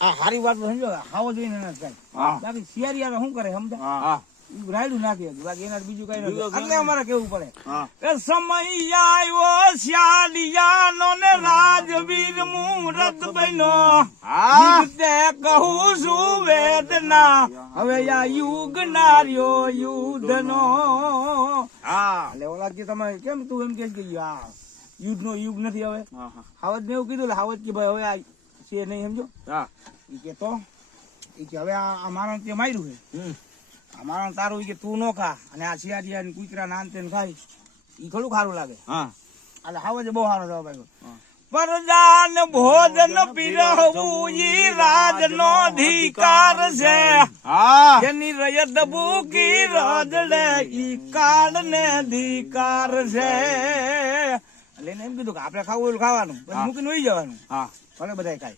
આ સારી વાત સમજો ખાવો જોઈએ ને કઈ હા. બાકી શિયાળિયા શું કરે સમજા હા રાયડું નાખી બાકી એના બીજું કઈ નથી એટલે અમારે કેવું પડે હા એ સમય આવ્યો શિયાળિયાનો ને રાજવીર મુહૂર્ત બન્યો હા તે કહું છું વેદના હવે આ યુગ નાર્યો યુદ્ધ નો હા એટલે ઓલા કે તમે કેમ તું એમ કે આ યુદ્ધ નો યુગ નથી હવે હા હા હાવજ ને એવું કીધું હાવજ કે ભાઈ હવે આ છે નહીં સમજો હા ઈ કે તો ઈ કે હવે આ મારા તે માર્યું છે અમારા તારું ઈ કે તું નો ખા અને આ શિયાળિયા ને કુતરા નાન તેન ખાય ઈ થોડું ખારું લાગે હા એટલે હાવજ બહુ સારો જવાબ આવ્યો પરદાન ભોજન પીરહવું ઈ રાજનો અધિકાર છે હા જેની રયત ભૂકી રજડે ઈ કાળ ને અધિકાર છે એટલે એને એમ કીધું કે આપણે ખાવું એટલું ખાવાનું પછી મૂકીને ઉઈ જવાનું હા ભલે બધા ખાય